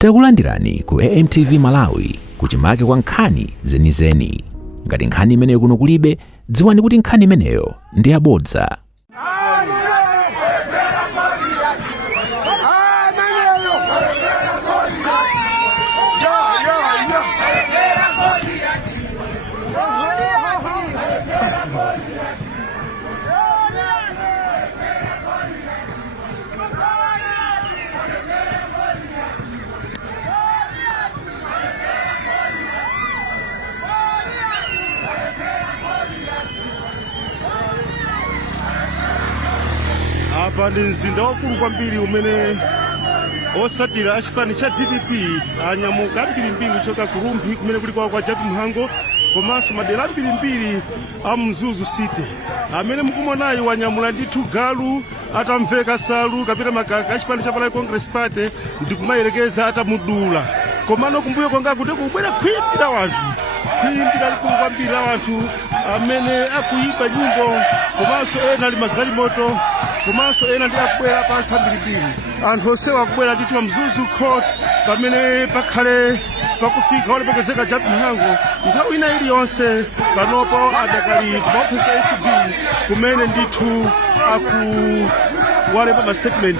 Takulandirani ku AMTV Malawi kuchimake kwa nkhani zenizeni. Ngati nkhani imeneyo kuno kulibe, dziwani kuti nkhani imeneyo ndi yabodza. Apa ndi mzinda wakulu kwambiri umene osatira achipani cha DPP anyamuka ambirimbiri kuchoka ku Rumbi kumene kuli kwa Japi Mhango komanso madera ambirimbiri a Mzuzu City amene mukumuonayi wanyamula ndithu galu atamveka salu kapita makaka achipani cha Malawi Congress Party ndi kumayerekeza atamudula komano kumbuyo konga kuti kubwera khwimbi la wanthu likulu kwambiri la wanthu amene akuimba nyimbo komanso ena ali magalimoto komanso ena ndi akubwera pansi ambirimbiri anthu onsewa akubwera ndithu pa Mzuzu Court pamene pakhale pakufika olemekezeka Japi Mhango nthawi ina iliyonse panopo adakali kumaofisa ACB kumene ndithu akuwalemba mastatement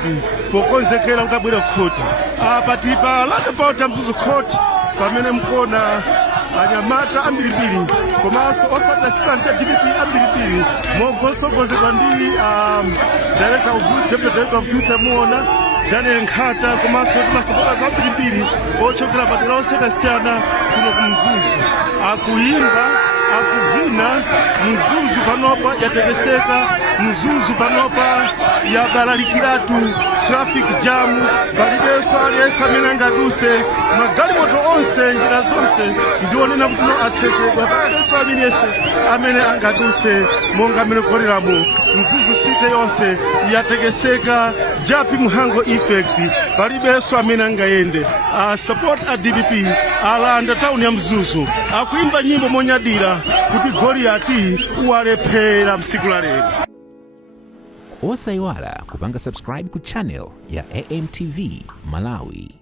pokonzekera kuti abwere kukhoti apa tili pa roundabout ya Mzuzu Court pamene mkuona anyamata ambirimbiri komanso osatira chipani cha DPP ambirimbiri motsogozedwa ndi Deputy Director of Youth muona Daniel Nkhata komanso timasapota ambirimbiri ochokera madera osiyanasiyana kuno ku Mzuzu akuyimba akuvina. Mzuzu panopa yatekeseka, Mzuzu panopa yabalalikiratu traffic jam palibenso aliyense amene angaduse magalimoto onse njira zonse ndionena kuti atsekedwa palibenso aliyense amene angaduse monga amene kuoneramo Mzuzu City yonse yatekeseka Japi Mhango effect palibenso amene angayende. Support a DPP alanda town ya Mzuzu akuimba nyimbo monyadira kuti Goliati uwalephera msiku la lero. Osayiwala kupanga subscribe ku channel ya AMTV Malawi.